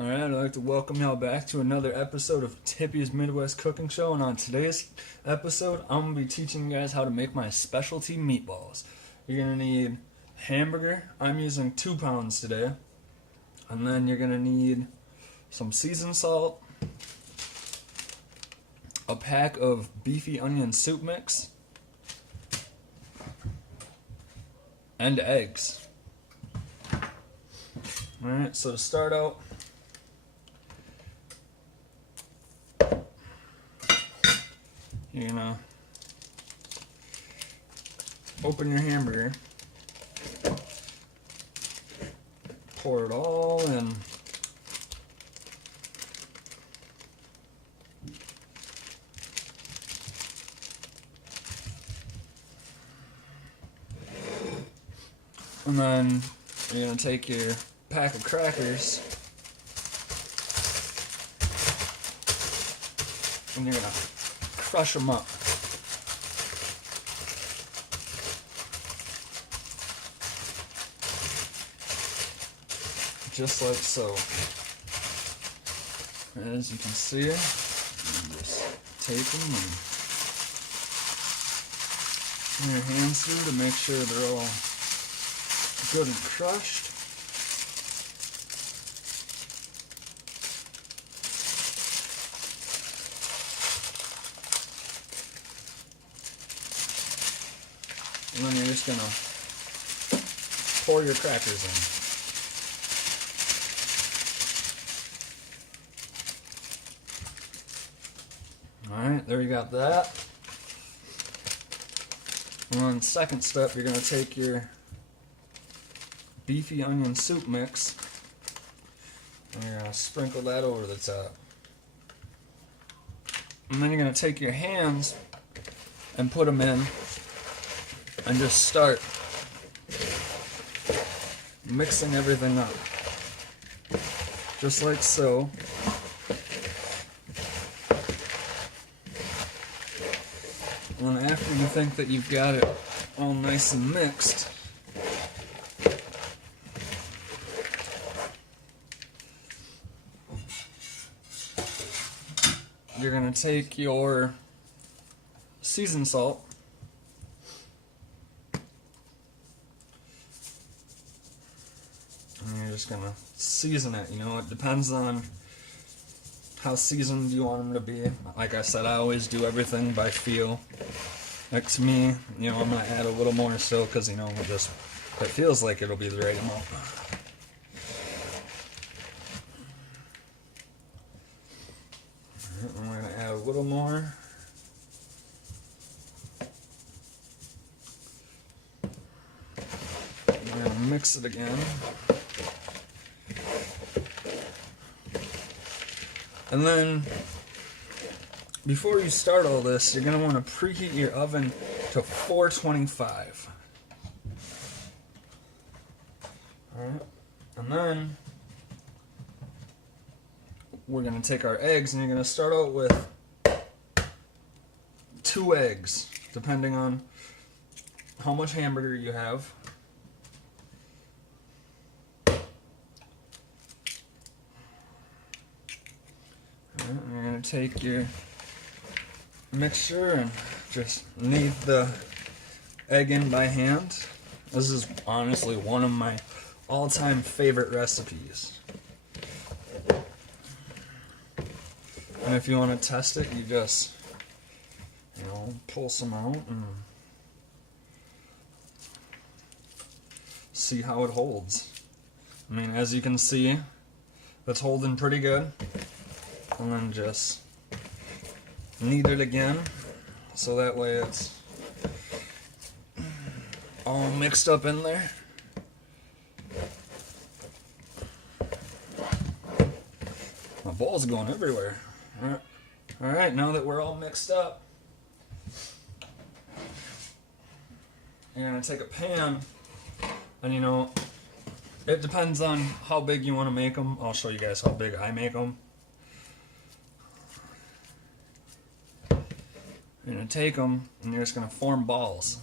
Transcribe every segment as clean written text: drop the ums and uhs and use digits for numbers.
Alright, I'd like to welcome y'all back to another episode of Tippy's Midwest Cooking Show, and on today's episode, I'm going to be teaching you guys how to make my specialty meatballs. You're going to need hamburger. I'm using 2 pounds today. And then you're going to need some seasoned salt, a pack of beefy onion soup mix, and eggs. Alright, so to start out, you're gonna open your hamburger, pour it all in. And then you're gonna take your pack of crackers and you're gonna crush them up. Just like so. As you can see, you just take them and run your hands through to make sure they're all good and crushed. And then you're just gonna pour your crackers in. Alright, there you got that. And then second step, you're gonna take your beefy onion soup mix and you're gonna sprinkle that over the top. And then you're gonna take your hands and put them in and just start mixing everything up. Just like so. And then after you think that you've got it all nice and mixed, you're going to take your seasoned salt and you're just going to season it. You know, it depends on how seasoned you want them to be. Like I said, I always do everything by feel. Like to me, you know, I'm going to add a little more still because, you know, it feels like it'll be the right amount. I'm going to add a little more. I'm going to mix it again. And then, before you start all this, you're going to want to preheat your oven to 425. Alright, and then we're going to take our eggs and you're going to start out with 2 eggs, depending on how much hamburger you have. And you're going to take your mixture and just knead the egg in by hand. This is honestly one of my all-time favorite recipes. And if you want to test it, you just, you know, pull some out and see how it holds. I mean, as you can see, it's holding pretty good. And then just knead it again, so that way it's all mixed up in there. My bowl's going everywhere. Alright, now that we're all mixed up, you're going to take a pan, and you know, it depends on how big you want to make them. I'll show you guys how big I make them. You're going to take them and you're just going to form balls.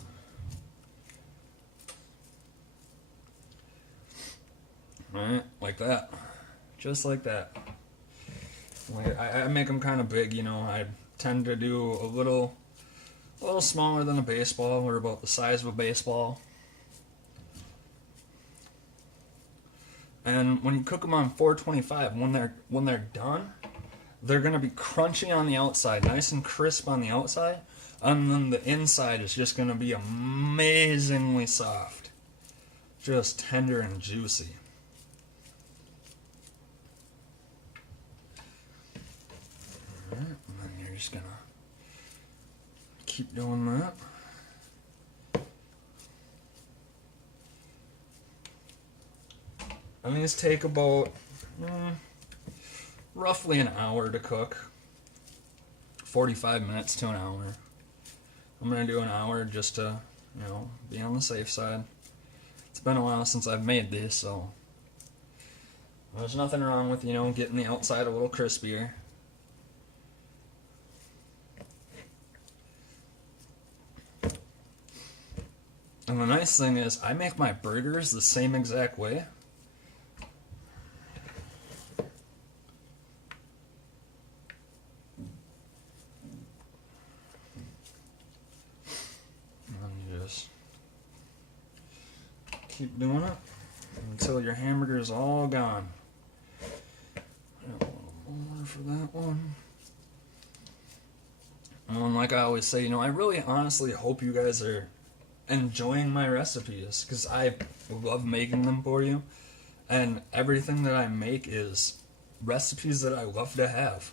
Alright, like that. just like that. I make them kind of big, you know. I tend to do a little smaller than a baseball, or about the size of a baseball. And when you cook them on 425, when they're done, they're gonna be crunchy on the outside, nice and crisp on the outside, and then the inside is just gonna be amazingly soft, just tender and juicy. All right, and then you're just gonna keep doing that. And these take about roughly an hour to cook. 45 minutes to an hour. I'm going to do an hour just to, you know, be on the safe side. It's been a while since I've made these, so there's nothing wrong with, you know, getting the outside a little crispier. And the nice thing is, I make my burgers the same exact way. Keep doing it until your hamburger is all gone. A little more for that one. And like I always say, you know, I really honestly hope you guys are enjoying my recipes, because I love making them for you. And everything that I make is recipes that I love to have.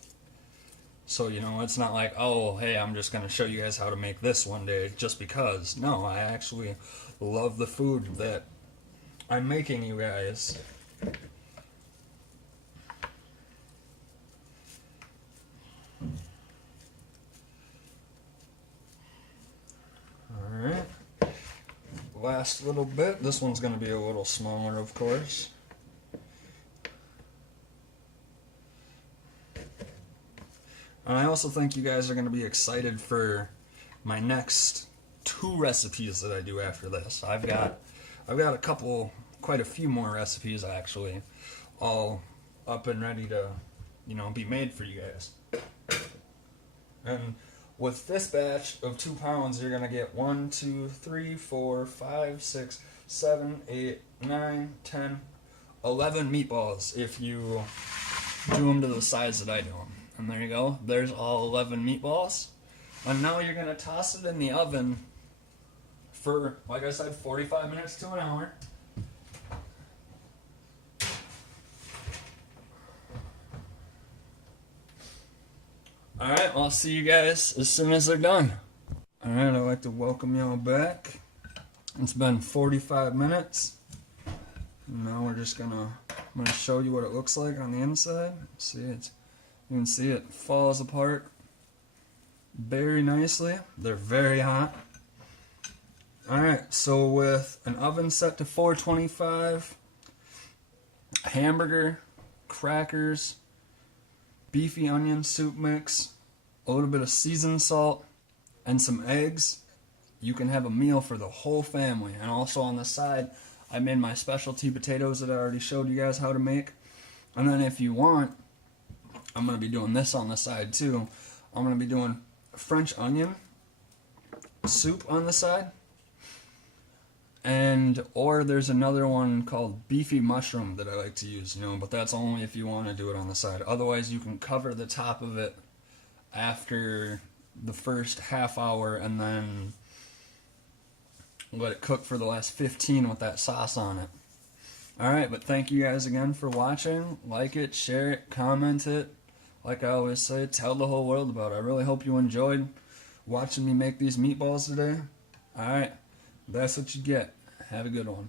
So, you know, it's not like, oh, hey, I'm just going to show you guys how to make this one day just because. No, I actually love the food that I'm making you guys. Alright. Last little bit. This one's going to be a little smaller, of course. And I also think you guys are going to be excited for my next 2 recipes that I do after this. I've got quite a few more recipes actually, all up and ready to, you know, be made for you guys. And with this batch of 2 pounds, you're gonna get 1, 2, 3, 4, 5, 6, 7, 8, 9, 10, 11 meatballs if you do them to the size that I do them. And there you go. There's all 11 meatballs. And now you're gonna toss it in the oven for, like I said, 45 minutes to an hour. Alright, I'll see you guys as soon as they're done. Alright, I'd like to welcome y'all back. It's been 45 minutes. Now I'm gonna show you what it looks like on the inside. See it? You can see it falls apart very nicely. They're very hot. Alright, so with an oven set to 425, hamburger, crackers, beefy onion soup mix, a little bit of seasoned salt, and some eggs, you can have a meal for the whole family. And also on the side, I made my specialty potatoes that I already showed you guys how to make. And then if you want, I'm going to be doing this on the side too. I'm going to be doing French onion soup on the side. Or there's another one called beefy mushroom that I like to use, you know, but that's only if you want to do it on the side. Otherwise, you can cover the top of it after the first half hour and then let it cook for the last 15 with that sauce on it. Alright, but thank you guys again for watching. Like it, share it, comment it. Like I always say, tell the whole world about it. I really hope you enjoyed watching me make these meatballs today. Alright, that's what you get. Have a good one.